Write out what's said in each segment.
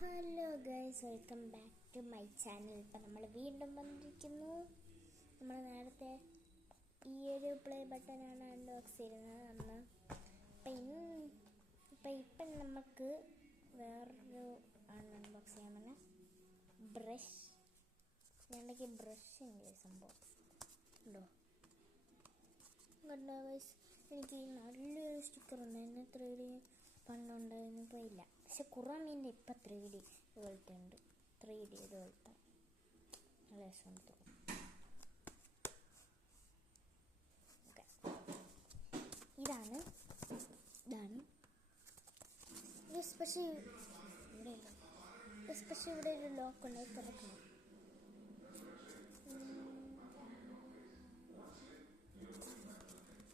Hello guys, welcome back to my channel. ഇപ്പം നമ്മൾ വീണ്ടും വന്നിരിക്കുന്നു. നമ്മൾ നേരത്തെ ഈ ഒരു പ്ലേ ബട്ടനാണ് അൺബോക്സ് ചെയ്യുന്നത് അന്ന്. ഇപ്പം നമുക്ക് വേറൊരു അൺബോക്സ് ചെയ്യാൻ പറഞ്ഞ ബ്രഷ്. ഞങ്ങൾക്ക് ബ്രഷ് എങ്കിൽ സംഭവം ഉണ്ടോ ഗൈസ്. എനിക്ക് നല്ലൊരു സ്റ്റിക്കർ ഉണ്ട്. എന്നെ 3D പണ്ടുണ്ടായിരുന്നു, ഇപ്പോൾ ഇല്ല. പക്ഷെ കുറമീൻ്റെ ഇപ്പം 3D ഇതുപോലത്തെ ഉണ്ട്. 3D ഇതുപോലത്തെ നല്ല രസമുണ്ട്. ഓക്കെ, ഇതാണ് പക്ഷേ ഇവിടെ ഒരു ലോക്ക് ഉണ്ട്, തുറക്കണം.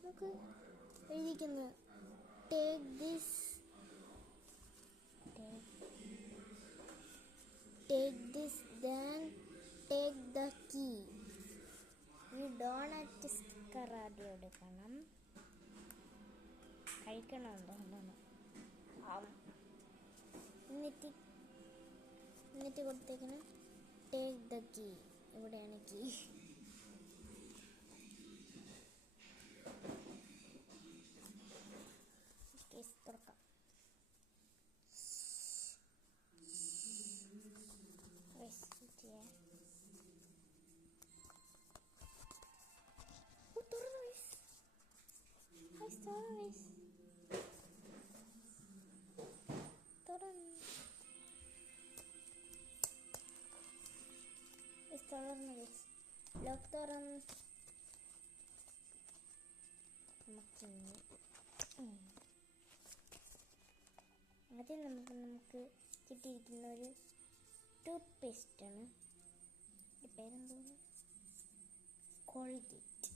നമുക്ക് എഴുതിക്കുന്നു take this then take the key. ഈ ഡോണറ്റ് സ്റ്റിക്കർ ആദ്യം എടുക്കണം. കഴിക്കണമെന്തോ എന്നിട്ട് കൊടുത്തേക്കണം ടേക്ക് ദ കീ. ഇവിടെയാണ് കീ. കേസ് തുറക്കാം. ലോക്ക് തുറന്ന് ആദ്യം നമുക്ക് കിട്ടിയിരിക്കുന്ന ഒരു ടൂത്ത് പേസ്റ്റാണ്. പേരെന്തോന്ന്, കോൾഗേറ്റ്.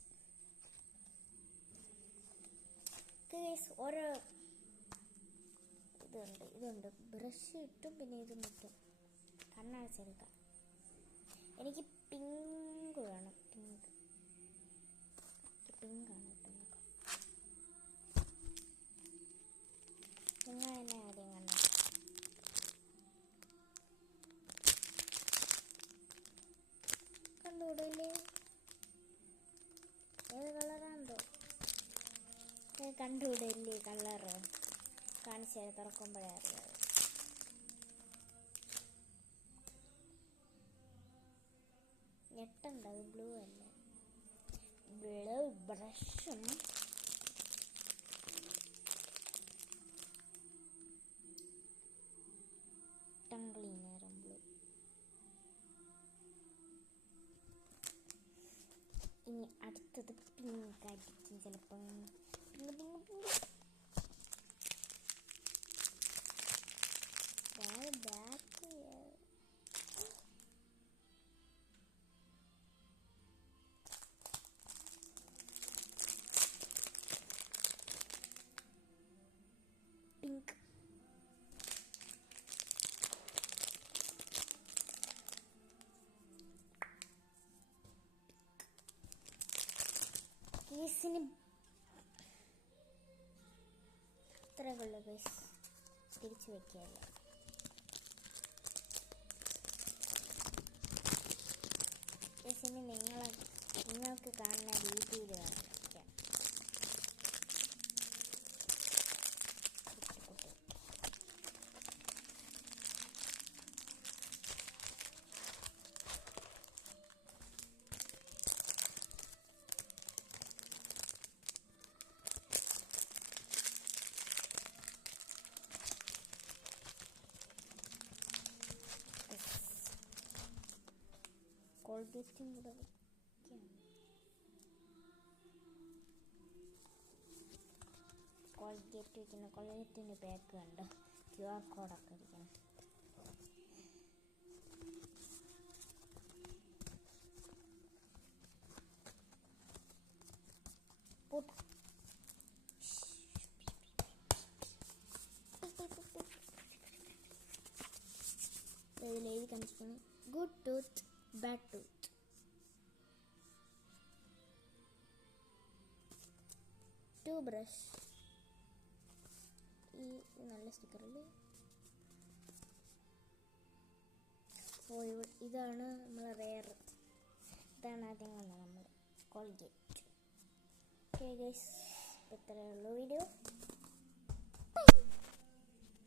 ഓരോ ഇതുണ്ട്. ബ്രഷ് ഇട്ടും പിന്നെ ഇത് മുട്ടും. കണ്ണടച്ചെടുക്കാം. എനിക്ക് പിങ്ക് വേണം. പിങ്കാണ് ഇട്ടുന്നത്. നിങ്ങൾ തന്നെ ആദ്യം കണ്ട കണ്ടുകൂടല്ലേ? ഏത് കളറാണോ കണ്ടുകൂടല്ലേ? കളറ് കാണിച്ചാൽ തുറക്കുമ്പോഴേ അറിയാം. ഞെട്ടണ്ട, അത് ബ്ലൂ അല്ല. ബ്ലൂ ബ്രഷും ടങ് ക്ലീനറും ബ്ലൂ. ഇനി അടുത്തത് പിങ്ക് ആയിരിക്കും ചിലപ്പം. Back pink. കേസിന് ഇത്രയുള്ള കേസ് തിരിച്ചു വെക്കുകയല്ല. കേസിന് നിങ്ങൾക്ക് കാണുന്ന രീതിയിൽ വേണം വയ്ക്കാൻ. കോൾഗേറ്റും കൂടെ വയ്ക്കാം. കോൾഗേറ്റ് വയ്ക്കുന്ന കോൾഗേറ്റിൻ്റെ പാക്ക് കണ്ട് QR കോഡൊക്കെ ഇരിക്കണം. ഇതിലെഴുതി കാണിച്ചിരിക്കുന്നു good tooth bad tooth. Two brush. ഈ നല്ല സ്റ്റിക്കറല്ലേ? ഇതാണ് നമ്മൾ റെയർ. ഇതാണ് ആദ്യം കണ്ടത് നമ്മൾ കോൾഗേറ്റ്. ഓക്കെ ഗൈസ്, ഇത്രയേ ഉള്ളൂ വീഡിയോ.